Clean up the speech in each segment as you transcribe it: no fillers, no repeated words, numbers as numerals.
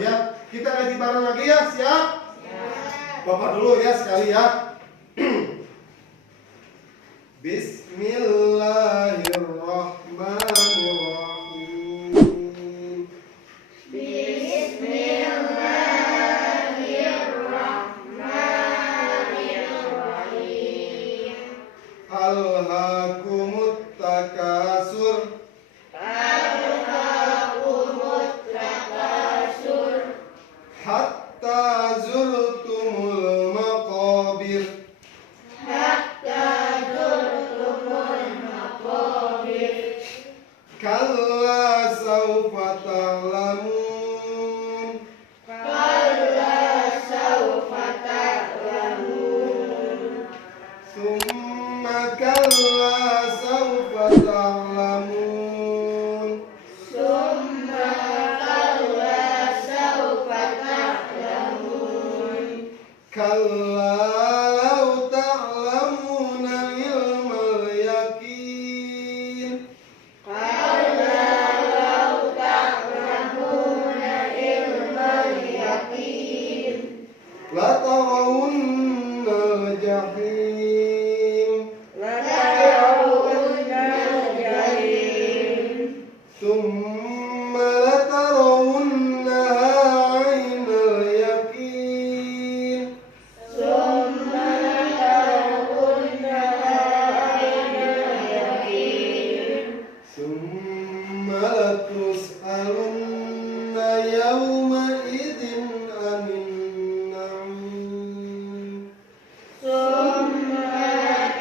ya. Kita ngaji bareng lagi ya, siap? Bapak dulu ya sekali ya. Bismillahirrahmanirrahim. Bismillahirrahmanirrahim. Alhaakumut takasur. Alhaakumut takasur. Hatta zurtumul maqabir. Hatta zurtumul maqabir. Kalla sawfa ta'lamun. Kalla sawfa ta'lamun. Summa kalla sawfa ta'lamun. Summa kalla sawfa ta'lamun. Kalla law ta'lamuna ilmal yaqin. Kalla law ta'lamuna ilmal yaqin. Latarawunnal jahim. Latarawunnal jahim. Thumma latarawunnaha 'ainal yaqin. Summa latarawunnaha 'ainal yaqin. Thumma latus'alunna yawma idzin 'anin na'im. Summa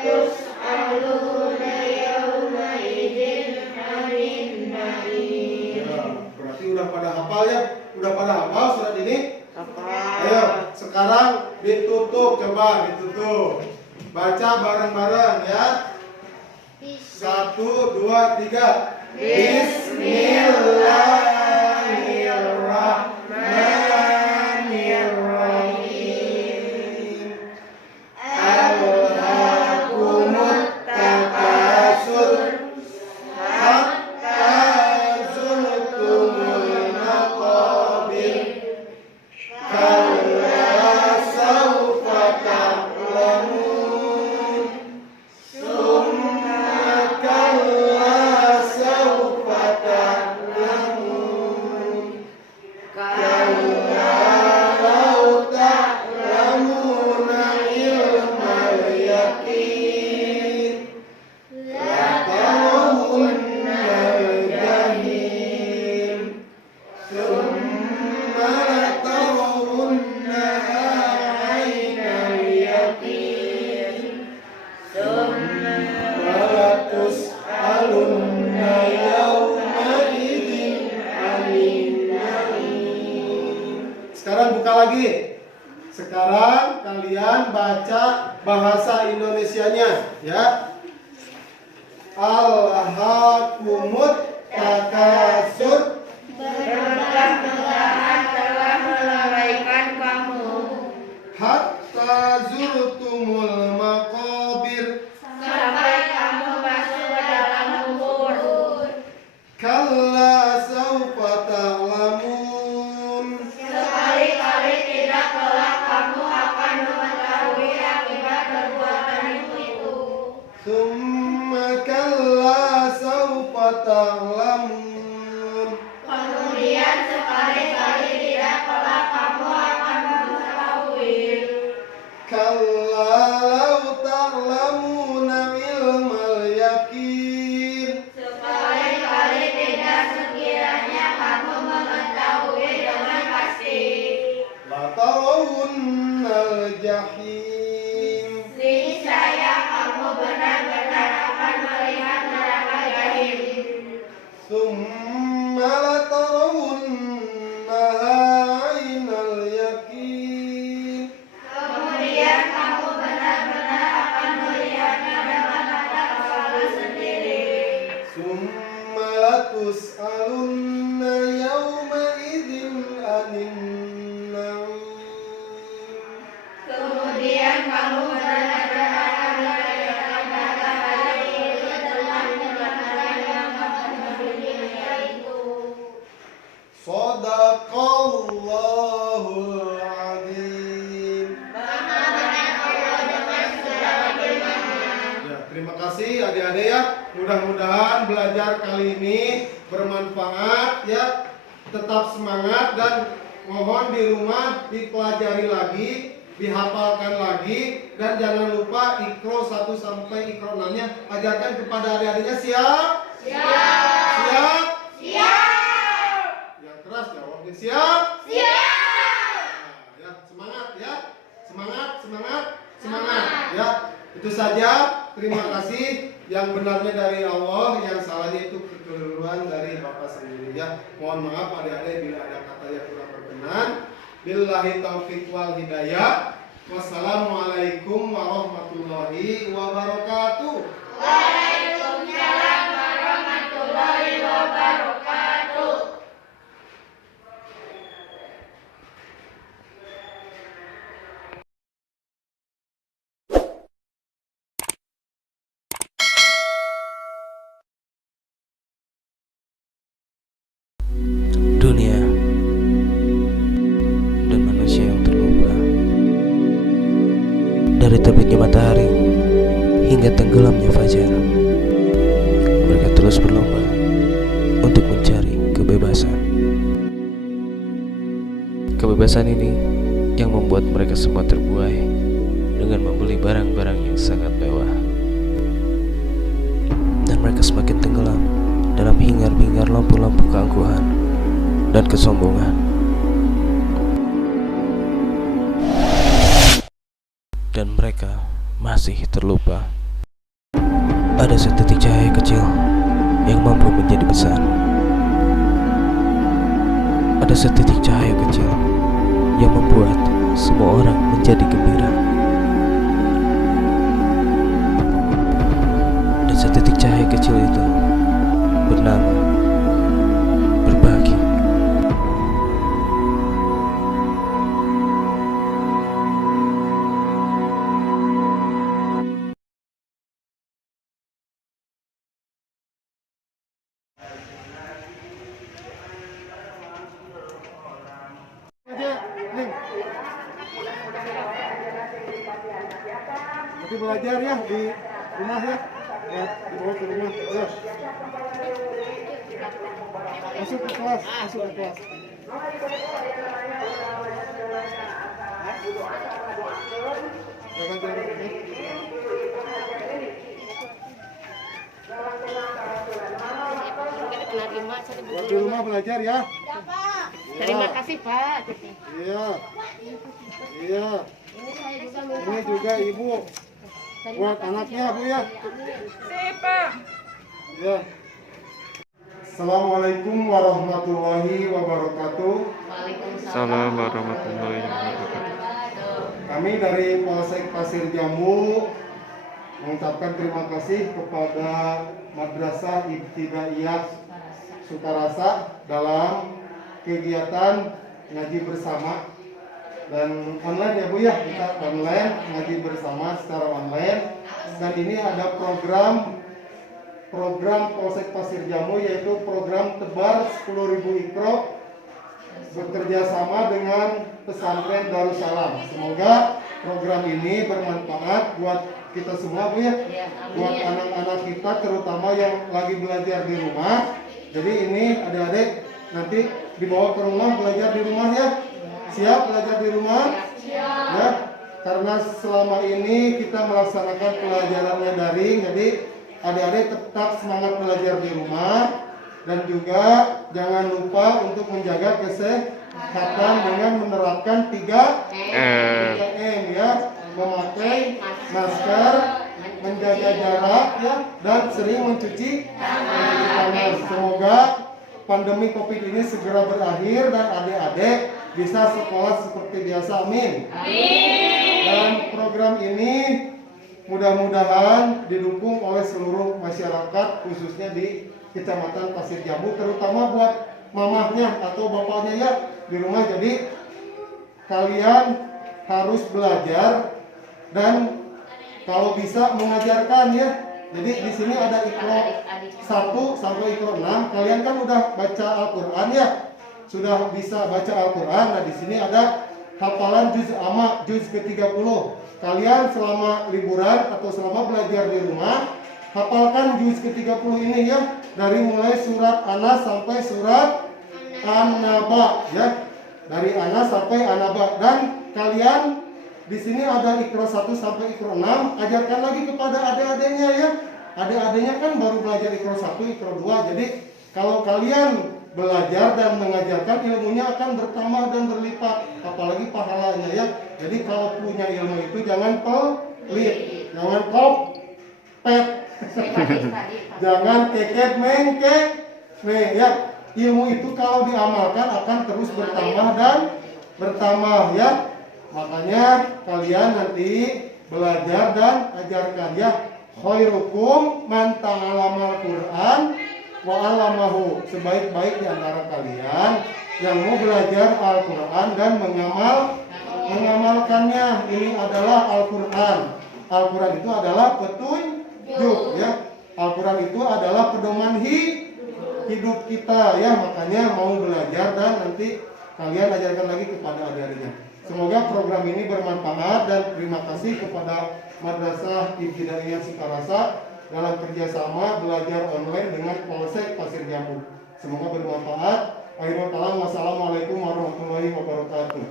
tus'aluna yawma idzin 'anil na'im. Ya, berarti udah pada hafal ya? Udah pada hafal surat ini? Ayo, sekarang ditutup, coba ditutup. Baca bareng-bareng ya. 1, 2, 3. Bismillahirrahmanirrahim. Alhaakumut takasur. Hatta zurtumul maqabir. Kalla sawfa ta'lamun. Summa kalla sawfa ta'lamun. Kalla law ta'lamuna ilmal yaqin. Latarawunnal jahim. Thumma latarawunnaha 'ainal yaqin. Thumma latus'alunna yawma idzin 'anin na'im. Sekarang buka lagi. Sekarang kalian baca bahasa Indonesianya ya. Alhaakumut takasur. Bermegah-megahan telah melalaikan kamu Hatta zurtumul maqabir. sampai kamu masuk ke dalam kubur. Kalla sawfa ta'lamun. Sekali-kali tidak kelak kamu akan mengetahui akibat perbuatan itu. Summa kalla sawfa ta'lamun. Kemudian sekali-kali tidak kelak kamu akan mengetahui. Kalla law ta'lamuna ilmal yaqin. Sekali-kali tidak sekiranya kamu mengetahui dengan pasti. Latarawunnal jahim. Niscaya kamu benar-benar akan melihat neraka jahim. Summa latarawunnaha 'ainal yaqin. Kemudian kamu benar-benar akan melihatnya dengan mata kepala sendiri. Summa latus'alunna yawma idzin 'anin na'im. Kemudian kamu benar-benar akan melihatnya pada hari itu tentang nikmat yang akan dunia itu. Shadaqallahu Sadaqallahul Azim. Ya, terima kasih adik-adik ya. Mudah-mudahan belajar kali ini bermanfaat ya. Tetap semangat dan mohon di rumah dipelajari lagi, dihafalkan lagi, dan jangan lupa Iqra 1 sampai Iqra 6-nya ajarkan kepada adik-adiknya. Siap? Siap. Siap? Siap. Yang keras jawabnya siap? Siap. Nah, ya, semangat ya. Semangat, semangat, semangat ya. Itu saja. Terima kasih. Yang benarnya dari Allah, yang salahnya itu kekeliruan dari Bapak sendiri ya. Mohon maaf adik-adik bila ada kata yang kurang berkenan. Billahi taufiq wal hidayah. Wassalamualaikum warahmatullahi wabarakatuh. Waalaikumsalam warahmatullahi wabarakatuh. Dunia dan manusia yang terlupa. Dari terbitnya matahari hingga tenggelamnya fajar, mereka terus berlomba untuk mencari kebebasan. Kebebasan ini yang membuat mereka semua terbuai dengan membeli barang-barang yang sangat mewah. Dan mereka semakin tenggelam dalam hingar-bingar lampu-lampu keangkuhan dan kesombongan. Dan mereka masih terlupa ada setitik cahaya kecil yang mampu menjadi besar. Ada setitik cahaya kecil yang membuat semua orang menjadi gembira. Dan setitik cahaya kecil itu bernama berbagi. Nanti belajar ya di rumah ya. Ya, dibawa ke rumah. Ayo. Masuk ke kelas, masuk ke kelas. Jangan jarak ya. Buat di rumah belajar ya. Terima kasih Pak. Iya. Iya. Ini juga ibu. Buat anaknya Bu ya. Pak. Ya. Assalamualaikum warahmatullahi wabarakatuh. Salam warahmatullahi wabarakatuh. Kami dari Polsek Pasir Jambu mengucapkan terima kasih kepada Madrasah Ibtidaiyah Sukarasa dalam kegiatan ngaji bersama dan online ya Bu ya, kita online ngaji bersama secara online. Dan ini ada program Polsek Pasir Jambu, yaitu program tebar 10.000 Iqra bekerja sama dengan pesantren Darussalam. Semoga program ini bermanfaat buat kita semua Bu ya, buat anak-anak kita terutama yang lagi belajar di rumah. Jadi ini adik-adik nanti dibawa ke rumah belajar di rumah ya. Siap belajar di rumah? Ya, karena selama ini kita melaksanakan pelajarannya daring, jadi adik-adik tetap semangat belajar di rumah. Dan juga jangan lupa untuk menjaga kesehatan dengan menerapkan 3M ya, memakai masker, menjaga jarak ya, dan sering mencuci tangan. Semoga pandemi Covid ini segera berakhir dan adik-adik bisa sekolah seperti biasa. Amin. Dan program ini mudah-mudahan didukung oleh seluruh masyarakat, khususnya di Kecamatan Pasir Jambu, terutama buat mamahnya atau bapaknya ya di rumah. Jadi kalian harus belajar dan kalau bisa mengajarkan ya. Jadi di sini ada Iqra 1 sampai Iqra 6. Kalian kan udah baca Al-Qur'an ya. sudah bisa baca Al-Quran. Nah di sini ada hafalan juz amma, juz ke-30. Kalian selama liburan atau selama belajar di rumah, hafalkan juz ke-30 ini ya, dari mulai surat Anas sampai surat An-Naba ya. Dari Anas sampai An-Naba. Dan kalian di sini ada Iqra 1 sampai Iqra 6, ajarkan lagi kepada adik-adiknya ya. Adik-adiknya kan baru belajar Iqra 1, Iqra 2. Jadi kalau kalian belajar dan mengajarkan, ilmunya akan bertambah dan berlipat, apalagi pahalanya ya. Jadi kalau punya ilmu itu jangan pelit, jangan kopet, jangan keket mengke, ya. Ilmu itu kalau diamalkan akan terus bertambah dan bertambah ya. Makanya kalian nanti belajar dan ajarkan ya. Khairukum man ta'allamal Qur'an wa 'allamahu. Sebaik-baik di antara kalian yang mau belajar Al-Qur'an dan mengamalkannya. Ini adalah Al-Qur'an. Al-Qur'an itu adalah petunjuk ya. Al-Qur'an itu adalah pedoman hidup kita ya. Makanya mau belajar dan nanti kalian ajarkan lagi kepada adik-adiknya. Semoga program ini bermanfaat dan terima kasih kepada Madrasah Ibtidaiyah Sukarasa dalam kerjasama belajar online dengan Polsek Pasir Jambu. Semoga bermanfaat. Akhirul kalam, wassalamualaikum warahmatullahi wabarakatuh.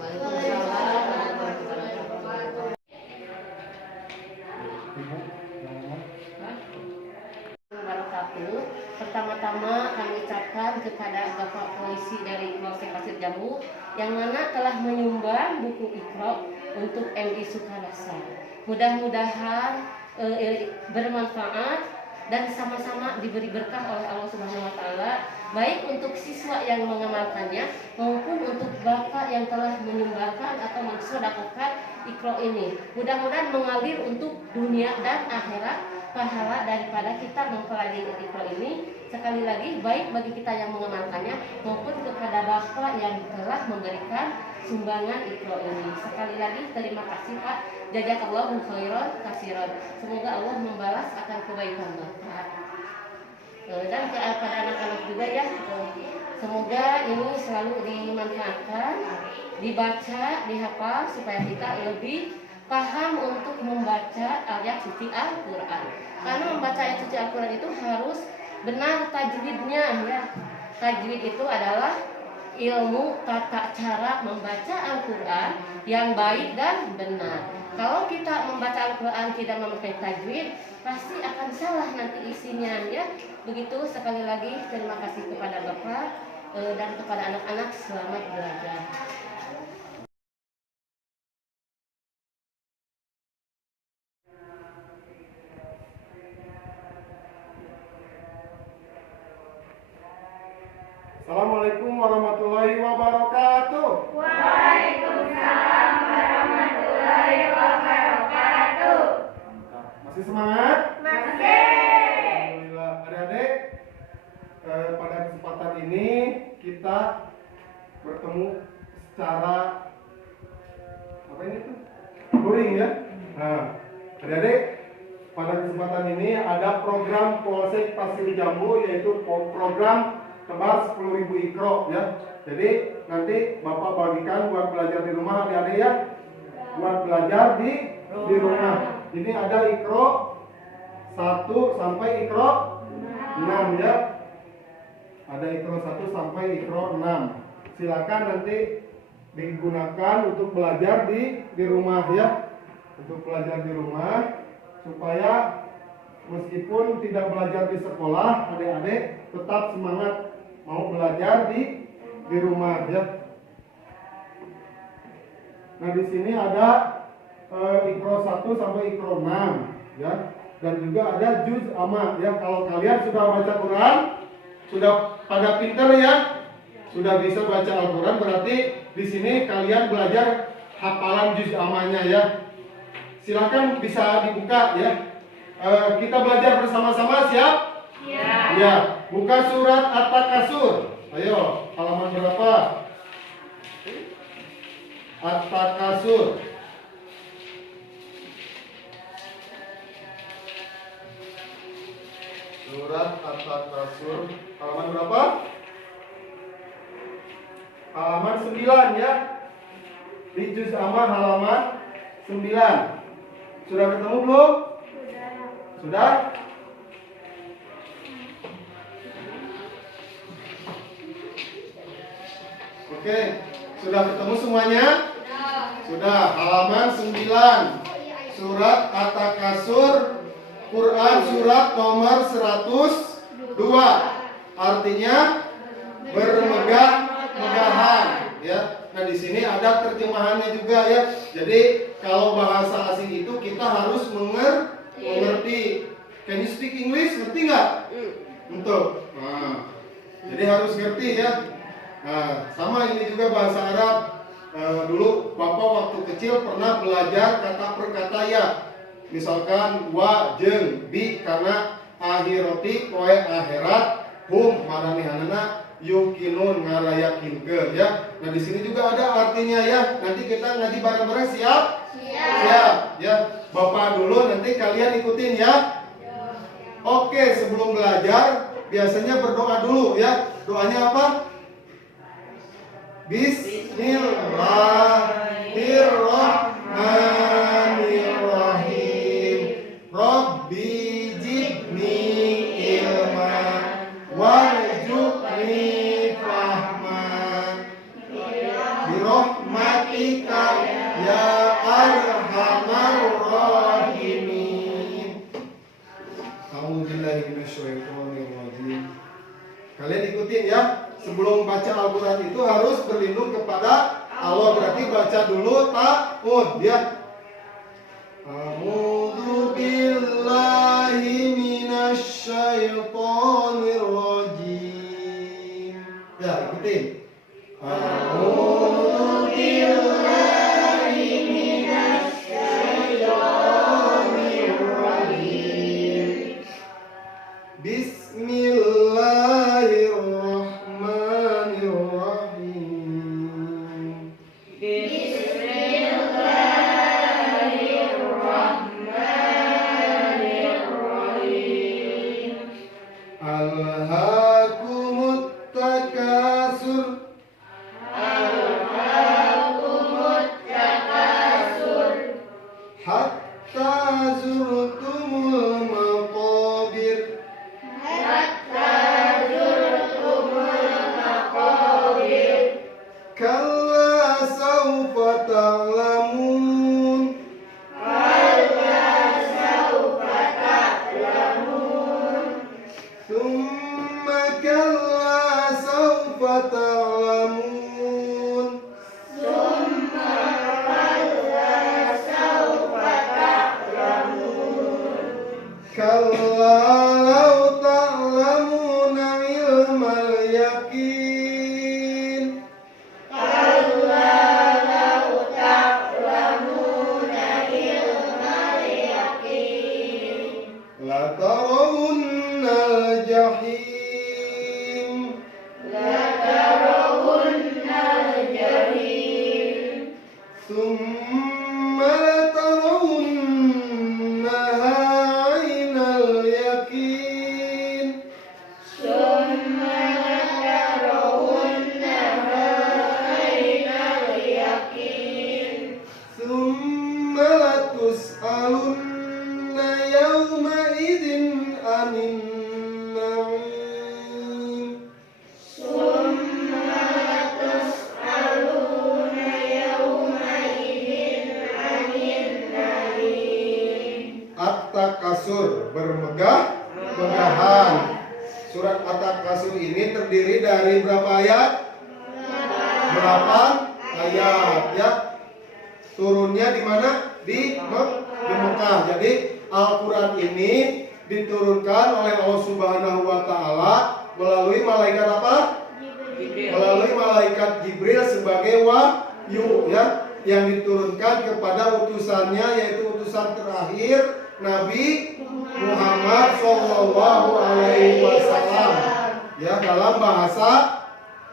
Pertama-tama kami ucapkan kepada Bapak Polisi dari Polsek Pasir Jambu yang mana telah menyumbang buku Iqra untuk MI Sukarasa. Mudah-mudahan bermanfaat dan sama-sama diberi berkah oleh Allah Subhanahu wa taala, baik untuk siswa yang mengamalkannya maupun untuk Bapak yang telah menyumbangkan atau mensedekahkan Iqra ini. Mudah-mudahan mengalir untuk dunia dan akhirat pahala daripada kita mempelajari Iqra ini. Sekali lagi, baik bagi kita yang mengamalkannya maupun kepada Bapak yang telah memberikan sumbangan Iqra ini. Sekali lagi terima kasih Pak. Jazakallahu khairan katsiran. Semoga Allah membalas akan kebaikan Bapak. Dan kepada anak-anak juga ya. Semoga ini selalu dimanfaatkan, dibaca, dihafal supaya kita lebih paham untuk membaca ayat suci Al-Quran. Karena membaca ayat suci Al-Quran itu harus benar tajwidnya ya. Tajwid itu adalah ilmu tata cara membaca Al-Quran yang baik dan benar. Kalau kita membaca Al-Quran tidak memakai tajwid, pasti akan salah nanti isinya ya. Begitu, sekali lagi terima kasih kepada Bapak dan kepada anak-anak, selamat belajar. Assalamualaikum warahmatullahi wabarakatuh. Waalaikumsalam warahmatullahi wabarakatuh. Masih semangat? Masih. Alhamdulillah. Adik-adik, pada kesempatan ini kita bertemu secara apa ini tuh? Luring ya. Nah, adik-adik, pada kesempatan ini ada program Polsek Pasir Jambu, yaitu program tebar 10.000 Iqra ya. Jadi nanti Bapak bagikan buat belajar di rumah adik-adik ya. Buat belajar di rumah. Ini ada Iqra 1 sampai Iqra 6 ya. Ada Iqra 1 sampai Iqra 6. Silakan nanti digunakan untuk belajar di rumah ya. Untuk belajar di rumah supaya meskipun tidak belajar di sekolah, adik-adik tetap semangat mau belajar di rumah ya. Nah di sini ada Iqra 1 sampai Iqra 6 ya, dan juga ada juz amma ya. Kalau kalian sudah baca Quran, sudah pada pinter ya, sudah bisa baca Al-Quran, berarti di sini kalian belajar hafalan juz ammanya ya. Silakan bisa dibuka ya. Kita belajar bersama-sama, siap? Ya. Ya. Buka surat At-Takasur. Ayo, halaman berapa? At-Takasur. Surat At-Takasur halaman berapa? halaman 9 ya. Di juz amal halaman 9. Sudah ketemu belum? Sudah? Oke, sudah ketemu semuanya? Sudah, halaman 9. Surat At-Takasur, Quran surat nomor 102. Artinya bermegah-megahan ya. Nah, di sini ada terjemahannya juga ya. Jadi, kalau bahasa asing itu kita harus mengerti. Can you speak English? Ngerti nggak? Untuk. Nah, jadi harus ngerti ya. Nah, sama ini juga bahasa Arab. Dulu Bapak waktu kecil pernah belajar kata per kata ya. Misalkan wa jeung bi karena akhirati poe akhirat hum maranihanana yukinun ngarayakinkeun ya. Nah, di sini juga ada artinya ya. Nanti kita ngaji bareng-bareng, siap? Siap ya. Bapak dulu, nanti kalian ikutin ya. Oke, sebelum belajar biasanya berdoa dulu ya. Doanya apa? Bismillahirrahmanirrahim. Rabbi jibni ilma warzuqni fahma birahmatika ya arhamar rahimin. A'udzubillahi minasyaitonir rajim. Kalian ikutin ya. Sebelum baca Al-Quran itu harus berlindung kepada Allah. Berarti baca dulu ta'ud ya. A'udzu billahi minasyaitonir rajim. Ya, ikutin. A'udzu billahi minasyaitonir rajim. Bismillahirrahmanirrahim. Alhaakumut takasur. Hatta zurtumul maqabir. Kalla sawfa ta'lamun. Thumma kalla sawfa ta'lamun. Kalla law ta'lamuna ilmal yaqin. La tarawunnal jahim. Thumma latarawunnaha 'ainal yaqin. Thumma latus'alunna yawma idzin 'anin na'im. At-Takasur, bermegah-megahan. Surat At-Takasur ini terdiri dari berapa ayat? 8 ayat ya. Turunnya di mana? Di Mekah. Jadi Al-Quran ini diturunkan oleh Allah Subhanahu wa Ta'ala melalui malaikat apa? Melalui malaikat Jibril sebagai wahyu ya, yang diturunkan kepada utusannya, yaitu utusan terakhir Nabi Muhammad Shallallahu Alaihi Wasallam ya, dalam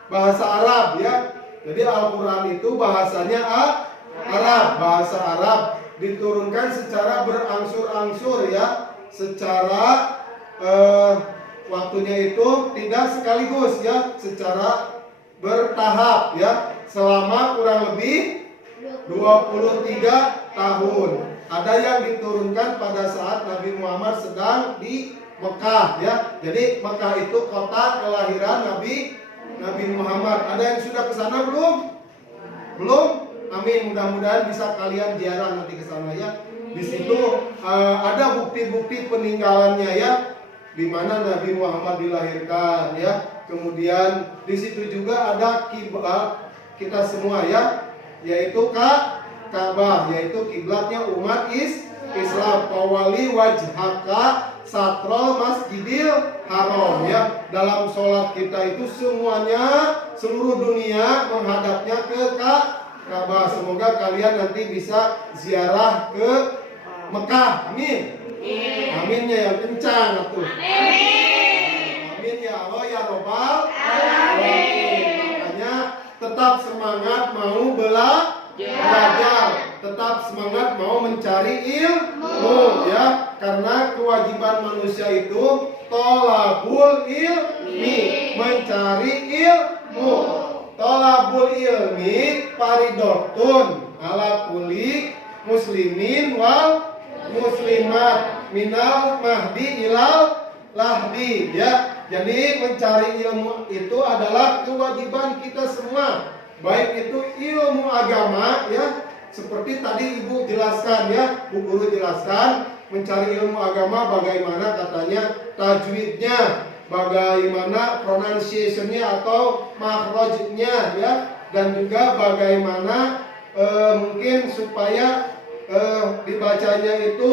bahasa Arab ya. Jadi Al-Quran itu bahasanya Arab, bahasa Arab, diturunkan secara berangsur-angsur ya, secara waktunya itu tidak sekaligus ya, secara bertahap ya, selama kurang lebih 23 tahun. Ada yang diturunkan pada saat Nabi Muhammad sedang di Mekah ya. Jadi Mekah itu kota kelahiran Nabi Muhammad. Ada yang sudah ke sana belum? Belum? Amin. Mudah-mudahan bisa kalian ziarah nanti ke sana ya. Di situ ada bukti-bukti peninggalannya ya, di mana Nabi Muhammad dilahirkan ya. Kemudian di situ juga ada kiblat kita semua ya, yaitu Ka'bah, yaitu kiblatnya umat Islam. Fawali wajhaka satrul masjidil haram ya. Dalam sholat kita itu semuanya, seluruh dunia menghadapnya ke Ka'bah. Semoga kalian nanti bisa ziarah ke Mekah. Amin. Aminnya yang kencang atuh. Amin ya Allah ya Robbal alamin. Makanya tetap semangat mau belajar, tetap semangat mau mencari ilmu ya, karena kewajiban manusia itu tolabul ilmi, mencari ilmu. Tolabul ilmi paridotun ala kulli muslimin wal muslimat minal mahdi ilal lahdi ya. Jadi mencari ilmu itu adalah kewajiban kita semua, baik itu ilmu agama ya, seperti tadi Ibu jelaskan ya, Bu Guru jelaskan, mencari ilmu agama bagaimana katanya tajwidnya, bagaimana pronunciation-nya atau makhrajnya ya, dan juga bagaimana mungkin supaya dibacanya itu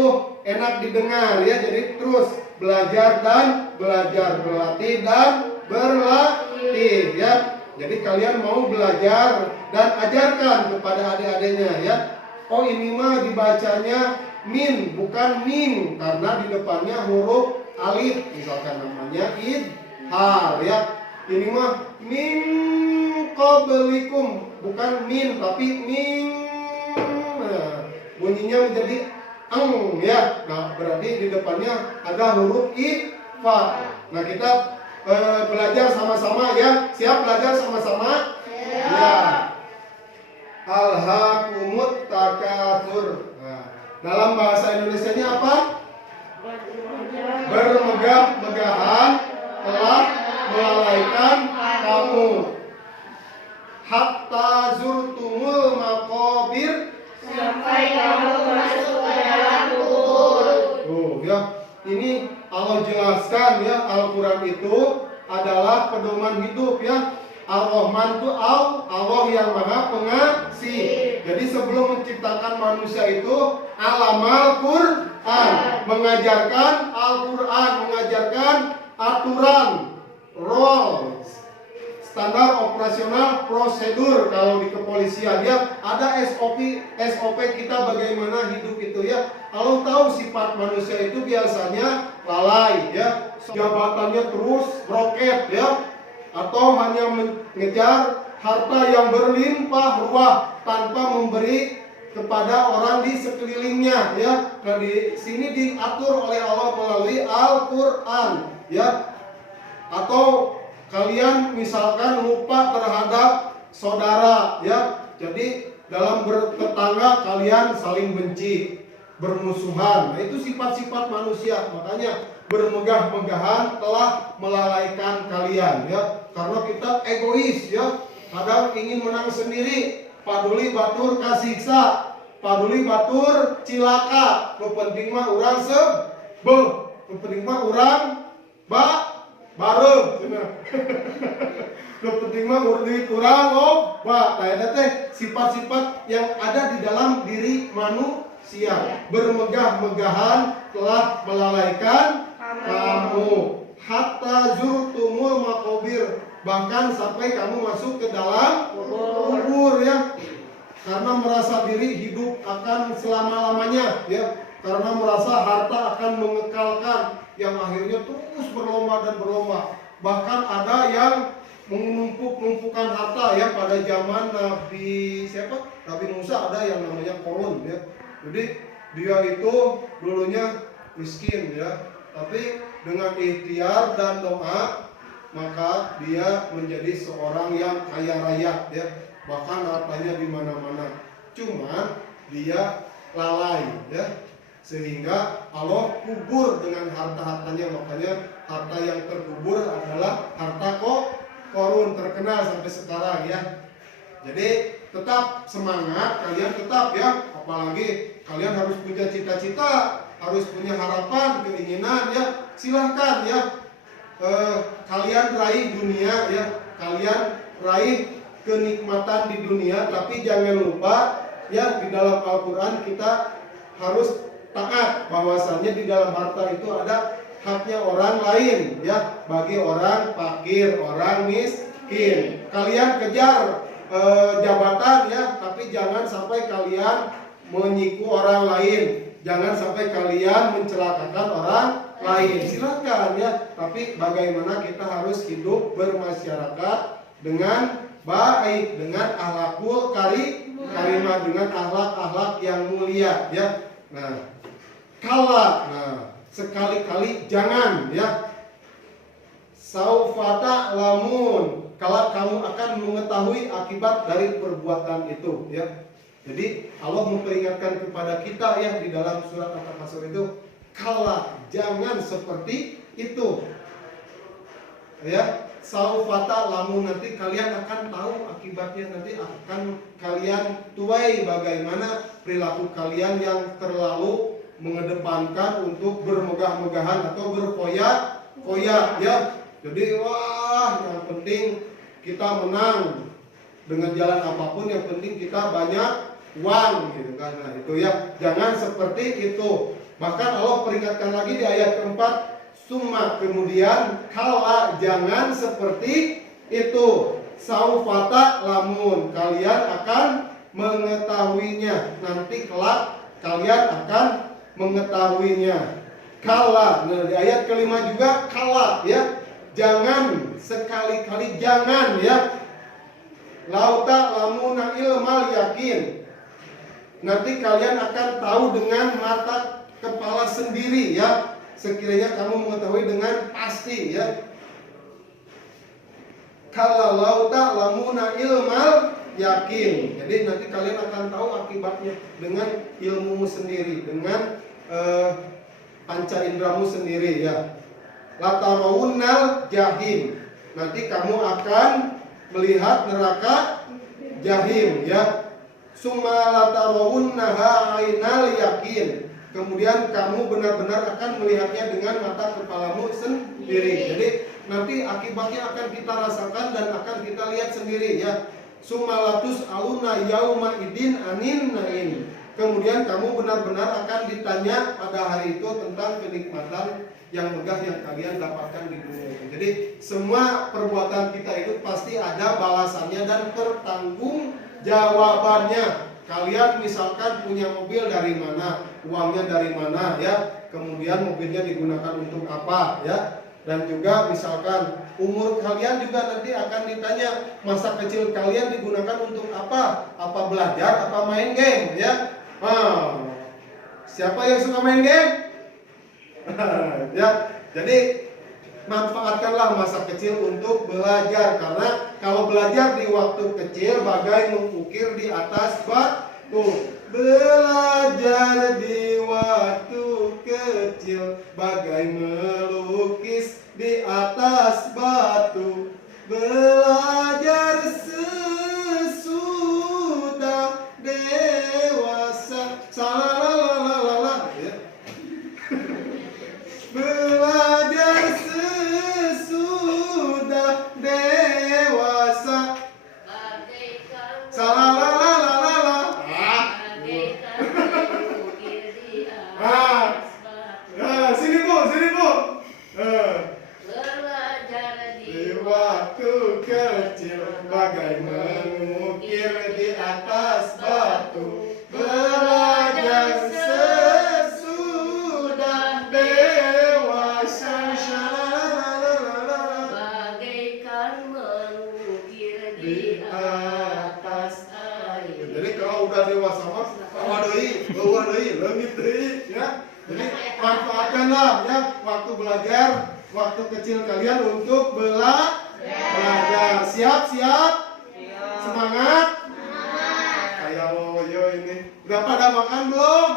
enak didengar ya. Jadi terus belajar dan belajar, berlatih dan berlatih ya. Jadi kalian mau belajar dan ajarkan kepada adik-adiknya ya. Oh ini mah dibacanya min bukan mim, karena di depannya huruf alif, misalkan namanya idhar ya. Ini mah min qablikum bukan min tapi min. Nah, bunyinya menjadi ya. Nah, berarti di depannya ada huruf ifa. Nah, kita belajar sama-sama ya. Siap belajar sama-sama? Ya. Alhaakumut takatsur. Nah, dalam bahasa Indonesianya apa? Bermegah-megahan telah melalaikan kamu. Hatta zurtumul maqabir, sampai kamu masuk ke dalam kubur. Oh ya, ini Allah jelaskan ya, Al-Quran itu adalah pedoman hidup ya. Ar-Rahman itu Allah yang Maha Pengasih. Jadi sebelum menciptakan manusia itu alamal Quran, mengajarkan Al-Quran, mengajarkan aturan, rules, standar operasional prosedur. Kalau di kepolisian ya ada SOP kita bagaimana hidup itu ya. Kalau tahu sifat manusia itu biasanya lalai ya, jabatannya terus roket ya, atau hanya mengejar harta yang berlimpah ruah tanpa memberi kepada orang di sekelilingnya ya. Nah, di sini diatur oleh Allah melalui Al-Quran ya. Atau kalian misalkan lupa terhadap saudara ya, jadi dalam bertetangga kalian saling benci, bermusuhan. Nah, itu sifat-sifat manusia. Makanya bermegah-megahan telah melalaikan kalian ya, karena kita egois ya, kadang ingin menang sendiri. Paduli batur kasiksa, paduli batur cilaka, nu penting mah urang sebel, nu penting mah urang bareng cenah. Nu penting mah duit urang loba. Nah eta teh sifat-sifat yang ada di dalam diri manusia. Bermegah-megahan telah melalaikan kamu. Hatta zurtumul maqabir, bahkan sampai kamu masuk ke dalam kubur ya. Karena merasa diri hidup akan selama-lamanya ya. Karena merasa harta akan mengekalkan, yang akhirnya terus berlomba dan berlomba. Bahkan ada yang menumpuk-numpukan harta ya. Pada zaman Nabi Musa ada yang namanya Korun ya. Jadi dia itu dulunya miskin ya, tapi dengan ikhtiar dan doa maka dia menjadi seorang yang kaya raya ya, bahkan hartanya di mana-mana. Cuma dia lalai ya, sehingga Allah kubur dengan harta-hartanya. Makanya harta yang terkubur adalah harta korun, terkenal sampai sekarang ya. Jadi tetap semangat, kalian tetap ya, apalagi kalian harus punya cita-cita, harus punya harapan, keinginan ya. Silahkan ya, kalian raih dunia ya, kalian raih kenikmatan di dunia, tapi jangan lupa ya, di dalam Al-Quran kita harus taat bahwasannya di dalam harta itu ada haknya orang lain ya, bagi orang fakir, orang miskin. Kalian kejar jabatan ya, tapi jangan sampai kalian menyiku orang lain, jangan sampai kalian mencelakakan orang lain. Silakan ya, tapi bagaimana kita harus hidup bermasyarakat dengan baik, dengan akhlakul karimah, dengan akhlak-akhlak yang mulia ya. Nah, sekali-kali jangan ya. Saufata lamun, kalau kamu akan mengetahui akibat dari perbuatan itu ya. Jadi Allah memperingatkan kepada kita ya di dalam surat At-Takasur itu, kala, jangan seperti itu ya. Saufata lamun, nanti kalian akan tahu akibatnya, nanti akan kalian tuai bagaimana perilaku kalian yang terlalu mengedepankan untuk bermegah-megahan atau berfoya-foya ya. Jadi wah, yang penting kita menang dengan jalan apapun, yang penting kita banyak uang gitu kan. Nah, itu ya, jangan seperti itu. Bahkan Allah peringatkan lagi di ayat keempat, summa, kemudian kala, jangan seperti itu. Saufata lamun, kalian akan mengetahuinya, nanti kelak kalian akan mengetahuinya. Kala, nah di ayat kelima juga kala ya, jangan, sekali-kali jangan ya. Lauta lamuna ilmal yakin, nanti kalian akan tahu dengan mata kepala sendiri ya, sekiranya kamu mengetahui dengan pasti ya. Kalau lauta lamuna ilmal yakin, jadi nanti kalian akan tahu akibatnya dengan ilmumu sendiri, dengan panca indramu sendiri ya. Latarawunnal jahim, nanti kamu akan melihat neraka jahim ya. Summa latarawunnaha ainal yakin, kemudian kamu benar-benar akan melihatnya dengan mata kepalamu sendiri. Jadi nanti akibatnya akan kita rasakan dan akan kita lihat sendiri ya. Summa latus aluna yauma idin anin naim, kemudian kamu benar-benar akan ditanya pada hari itu tentang kenikmatan yang megah yang kalian dapatkan di dunia. Jadi semua perbuatan kita itu pasti ada balasannya dan pertanggung jawabannya. Kalian misalkan punya mobil dari mana, uangnya dari mana ya, kemudian mobilnya digunakan untuk apa ya. Dan juga misalkan umur kalian juga nanti akan ditanya, masa kecil kalian digunakan untuk apa? Apa belajar, apa main game ya. Siapa yang suka main game? Ya, jadi manfaatkanlah masa kecil untuk belajar, karena kalau belajar di waktu kecil bagai mengukir di atas batu. Belajar di waktu kecil bagai melukis di atas batu. Belajar sesudah dewasa. Salalala ya. Belajar sesudah dewasa. Salalala. Sini bu. Belajar di waktu kecil bagai mengukir di atas batu. Belajar sesudah dewasa. Bagaikan mengukir di atas air. Jadi kalau udah dewasa mah bawa deui, leungit deui ya. Jadi manfaatkanlah ya waktu belajar waktu kecil kalian untuk belajar. Siap? Semangat? Kayak Woyo ini. Udah pada makan belum?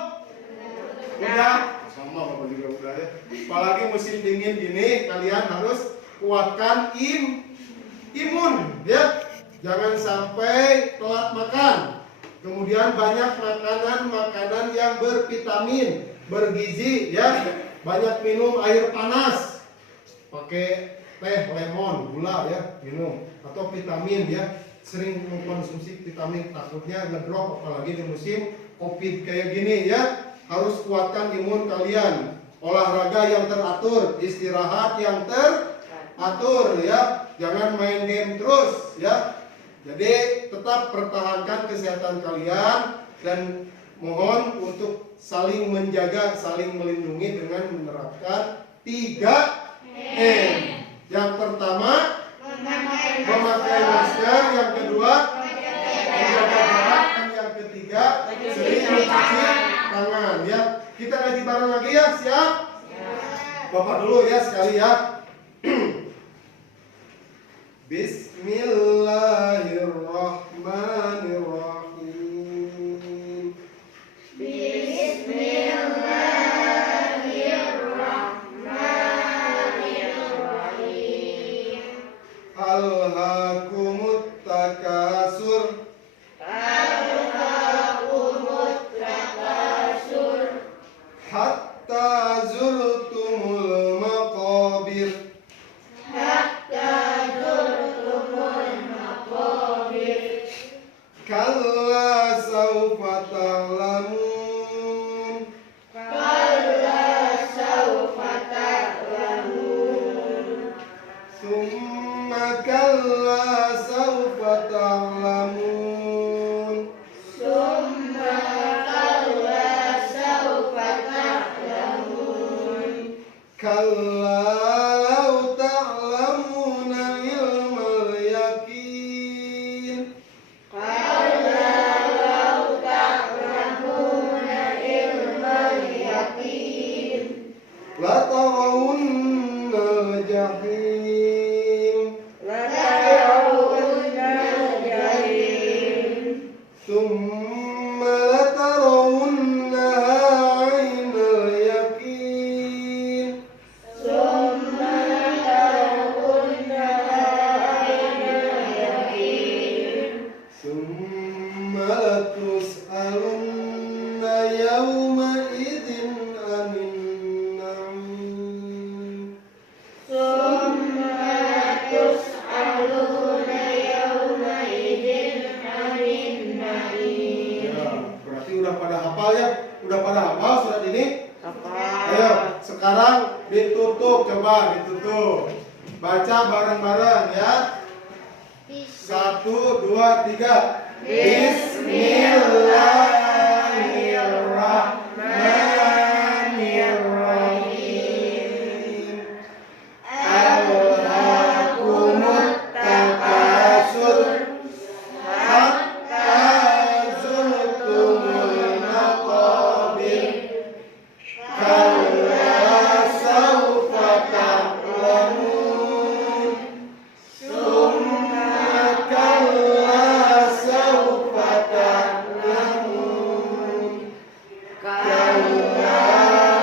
Udah? Sama Bapak juga udah ya. Apalagi musim dingin gini, kalian harus kuatkan imun ya. Jangan sampai telat makan. Kemudian banyak makanan yang bervitamin, bergizi ya. Banyak minum air panas. Pakai teh, lemon, gula ya, minum. Atau vitamin ya. Sering mengkonsumsi vitamin, takutnya ngedrop apalagi di musim Covid kayak gini ya. Harus kuatkan imun kalian. Olahraga yang teratur, istirahat yang teratur ya. Jangan main game terus ya. Jadi tetap pertahankan kesehatan kalian dan mohon untuk saling menjaga, saling melindungi dengan menerapkan 3M. Yang pertama memakai masker, yang kedua menjaga jarak, dan yang ketiga sering mencuci tangan ya. Kita ngaji bareng lagi ya, siap? Bapak dulu ya sekali ya. Bismillahirrahmanirrahim. Bismillahirrahmanirrahim. Alhaakumut takasur. Alhaakumut takasur. Hatta zurtumul maqabir. Hatta zurtumul maqabir. Kalla sawfa ta'lamun. Kalla sawfa ta'lamun. Summa kalla sawfa ta'lamun. Summa kalla sawfa ta'lamun. Kalla law ta'lamuna ilmal yaqin. Kalla law ta'lamuna ilmal yaqin. Latarawunnal jahim. Latarawunnal jahim. Thumma latarawunnaha 'ainal yaqin. Summa latarawunnaha 'ainal yaqin. Thumma latus'alunna yawma idzin 'anin na'im. Summa tus'aluna yawma idzin 'anil na'im. Ya, berarti udah pada hafal ya? Udah pada hafal surat ini? Ayo, sekarang ditutup, coba ditutup. Baca bareng-bareng ya. 1, 2, 3. Bismillahirrahmanirrahim. Alhaakumut takasur. Hatta zurtumul maqabir. Kalla sawfa ta'lamun. Summa kalla sawfa ta'lamun. Kalla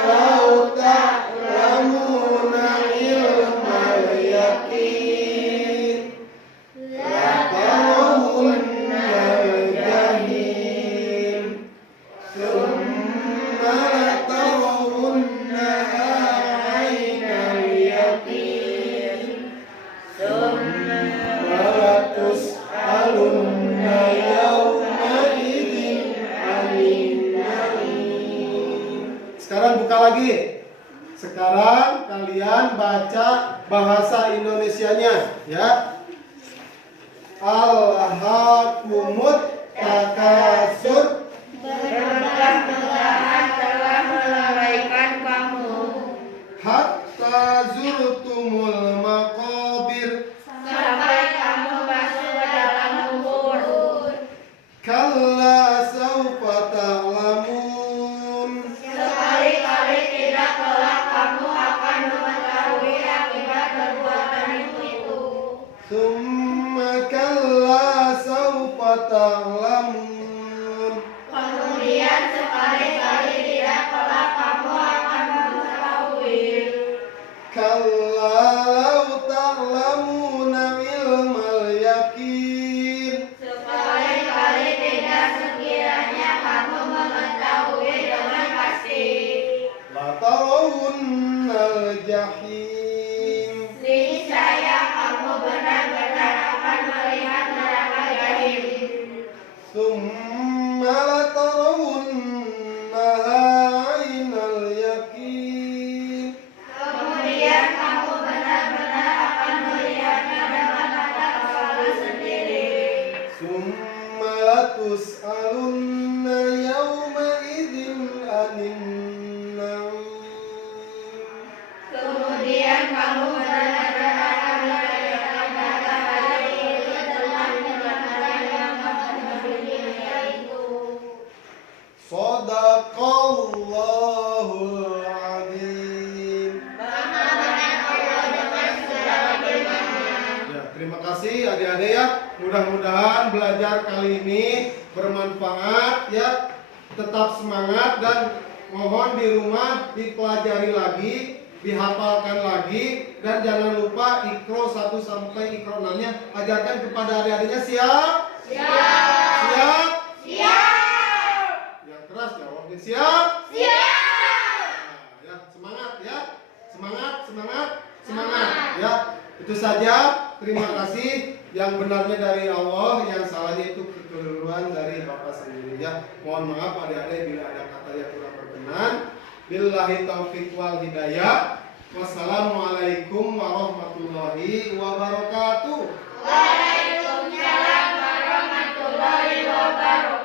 law ta'lamuna ilmal yaqin. Latarawunnal jahim. Thumma latarawunnaha 'ainal yaqin. Thumma latus'alunna yawma idzin 'anil na'im. Sekarang buka lagi. Sekarang kalian baca bahasa Indonesianya ya. Alhaakumut takasur. Bermegah-megahan telah melalaikan kamu Hatta zurtumul maqabir. sampai kamu masuk ke dalam kubur. Kalla sawfa ta'lamun. Sekali-kali tidak kelak kamu akan mengetahui Summa latarawunnaha 'ainal yaqin. Kemudian kamu benar-benar akan melihatnya dengan mata kepala sendiri. Summa latus'alunna yawma idzin 'anin na'im. Kemudian kamu benar-benar akan melihatnya pada hari itu tentang nikmat yang mendunia itu. Shadaqallahul adzim. Ya, terima kasih adik-adik ya. Mudah-mudahan belajar kali ini bermanfaat ya. Tetap semangat dan mohon di rumah dipelajari lagi, dihafalkan lagi, dan jangan lupa Iqra 1 sampai Iqra 6-nya ajarkan kepada adik-adiknya. Siap? Siap. Siap? Siap. Yang keras jawabnya siap? Siap. Nah, ya, semangat ya. Semangat, semangat, semangat ya. Itu saja. Terima kasih. Yang benarnya dari Allah, yang salahnya itu kekeliruan dari Bapak sendiri ya. Mohon maaf adik-adik bila ada kata yang kurang berkenan. Billahi taufiq wal hidayah. Wassalamualaikum warahmatullahi wabarakatuh. Waalaikumsalam warahmatullahi wabarakatuh.